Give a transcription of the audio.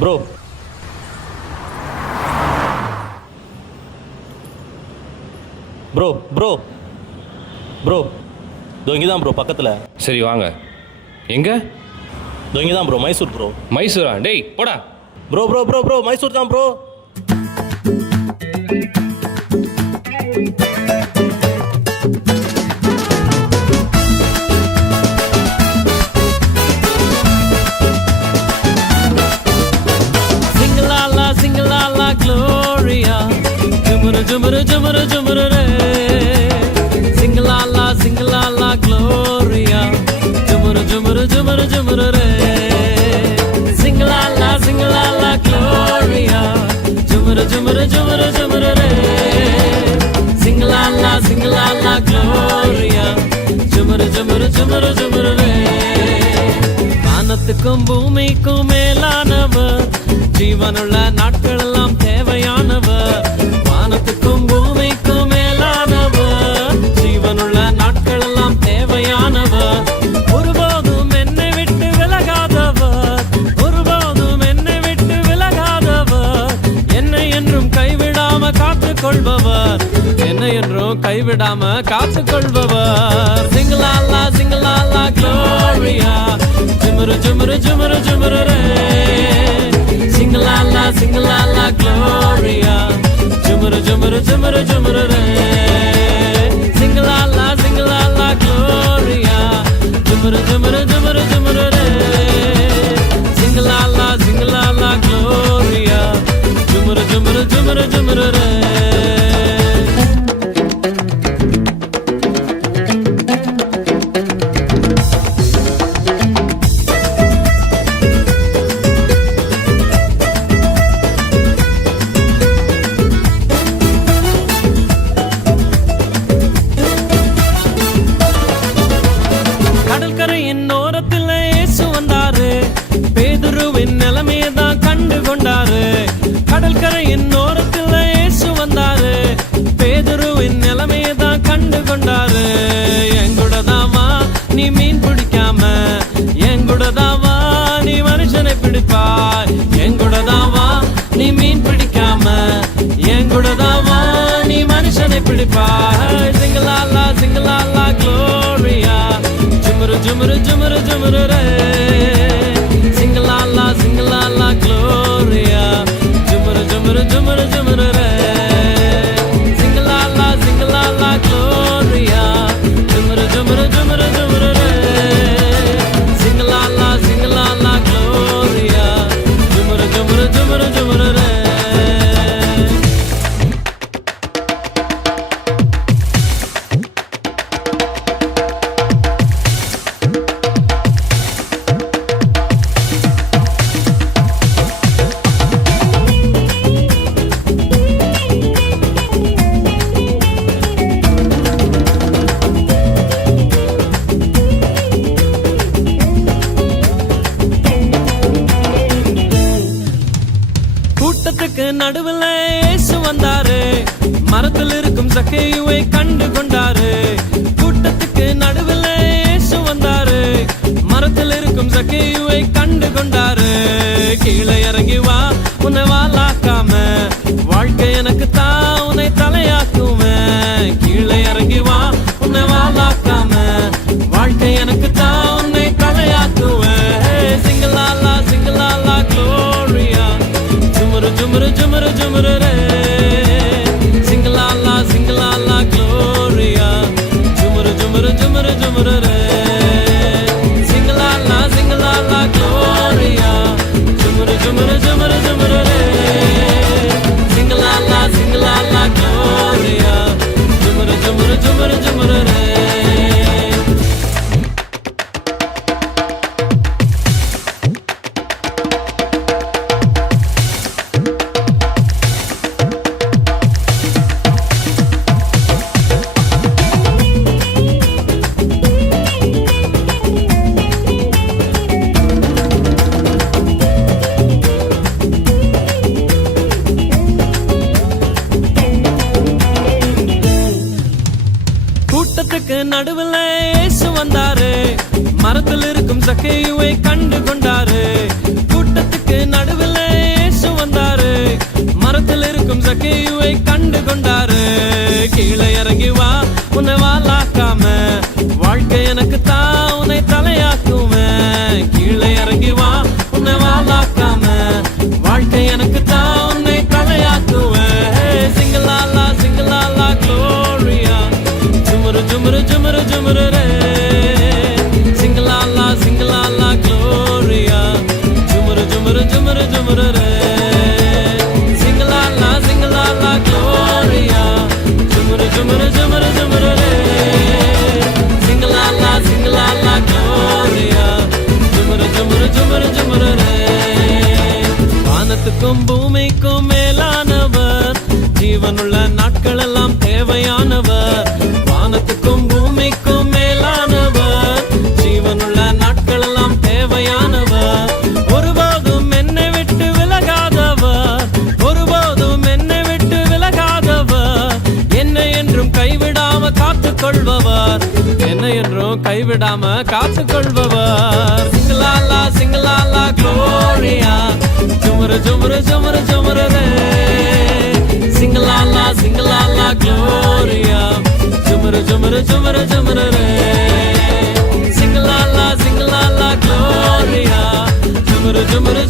Bro bro bro bro இதோ இங்கே தான் ப்ரோ பக்கத்தில். சரி வாங்க. எங்க? இதோ இங்கே தான் ப்ரோ, மைசூர் ப்ரோ. மைசூரா? டேய் போடா. Bro bro bro bro Mysore தான் bro. Jumara jumara jumara re, singalala singalala gloria. Jumara jumara jumara jumara re, singalala singalala gloria. Jumara jumara jumara jumara re, singalala singalala gloria. Jumara jumara jumara jumara re. வானத்துக்கும் பூமிக்கும் மேலானவர், ஜீவனுள்ள நாட்கள் எல்லாம் தேவையானவர். வானத்துக்கும் பூமிக்கும் மேலானவர், ஜீவனுள்ள நாட்கள் எல்லாம் தேவையானவர். ஒருபோதும் என்னை விட்டு விலகாதவர், ஒருபோதும் என்னை விட்டு விலகாதவர். என்னை என்றும் கைவிடாம காத்துக் கொள்பவர், என்னை என்றும் கைவிடாம காத்துக் கொள்பவர். சிங்கலாலா சிங்கலாலா க்ளோரியா. ஜுமுரு ஜுமுரு ஜுமுரு ஜுமுரு ரே, singalala singalala gloria. Jumara jumara jumara jumara re, singalala singalala gloria. Jumara jumara jumara jumara re, singalala singalala gloria. Jumara jumara jumara jumara re. கடற்கரையின் ஓரத்தில் இயேசு வந்தாரு, பேதுருவின் நிலைமையை தான் கண்டு கொண்டாரு. எங்கூடதாவா நீ மீன் பிடிக்காம, எங்கூடதாவா நீ மனுஷனை பிடிப்பாய். எங்கூடதாவா நீ மீன் பிடிக்காம, எங்கூடதாவா நீ மனுஷனை பிடிப்பாய். சிங்கலாலா சிங்கலாலா க்ளோரியா. ஜுமுரு ஜுமுரு ஜுமுரு ஜுமுரு ரே, singalala singalala gloria. Jumara jumara jumara jumara re, singalala singalala gloria. Jumara jumara jumara jumara re, singalala singalala gloria. Jumara jumara jumara jumara re. கூட்டத்துக்கு நடுவில் இயேசு வந்தாரு, மரத்தில் இருக்கும் சக்கேயுவை கண்டு கொண்டாரு. கூட்டத்துக்கு நடுவில் இயேசு வந்தாரு, மரத்தில் இருக்கும் சக்கேயுவை கண்டு கொண்டாரு. கீழே இறங்கி வா, உன்னை வாலாக்காம, வாழ்க்கை எனக்கு தான் உன்னை தலையாக்குவேன். கீழே இறங்கி வா, உன்னை வாலாக்காம, வாழ்க்கை எனக்கு தான் உன்னை தலையாக்குவேன். சிங்கலாலா சிங்கலாலா Gloria. Jumara jumara jumara jumara re, singalala singalala gloria. Jumara jumara jumara jumara re, singalala singalala gloria. Jumara jumara jumara jumara re, singalala singalala gloria. Jumara jumara jumara jumara re. கூட்டத்துக்கு நடுவில் இயேசு வந்தாரு, மரத்தில் இருக்கும் சக்கேயுவை கண்டு கொண்டாரு. கூட்ட கூட்டத்துக்கு நடுவில் இயேசு வந்தாரு. மரத்தில் இருக்கும் சக்கேயுவை கண்டு கொண்டாரு. கீழே இறங்கி வா, உன்னை வாலாக்காம, வாழ்க்கை எனக்கு தான் உன்னை தலையாக்குவேன். கீழே இறங்கி வா, உன்னை வாலாக்காம, வாழ்க்கை எனக்கு தான் உன்னை தலையாக்குவேன். சிங்கலாலா சிங்கலாலா க்ளோரியா, ஜுமுரு ஜுமுரு ஜுமுரு ஜுமுரு ரே. சிங்கலாலா சிங்கலாலா க்ளோரியா, ஜுமுரு ஜுமுரு ஜுமுரு ஜுமுரு ரே. சிங்கலாலா சிங்கலாலா க்ளோரியா, ஜுமுரு ஜுமுரு ஜுமுரு ஜுமுரு ரே. சிங்கலாலா சிங்கலாலா க்ளோரியா, ஜுமுரு ஜுமுரு ஜுமுரு ஜுமுரு ரே. வானத்துக்கும் பூமிக்கும் மேலானவர், ஜீவனுள்ள நாட்கள் எல்லாம் தேவையானவர். வானத்துக்கும் பூமிக்கும் மேலானவர், ஜீவனுள்ள நாட்கள் எல்லாம் தேவையானவர். ஒருபோதும் என்னை விட்டு விலகாதவர், ஒருபோதும் என்னை விட்டு விலகாதவர். என்னை என்றும் கைவிடாம காத்துக்கொள்பவர், என்னை என்றும் கைவிடாம காத்துக்கொள்பவர். சிங்கலாலா சிங்கலாலா க்ளோரியா, ஜுமுரு ஜுமுரு ஜுமுரு ஜுமுரு ரே. சிங்கலாலா சிங்கலாலா க்ளோரியா, ஜுமுரு ஜுமுரு ஜுமுரு ஜுமுரு ரே. சிங்கலாலா சிங்கலாலா க்ளோரியா, ஜுமுரு ஜுமுரு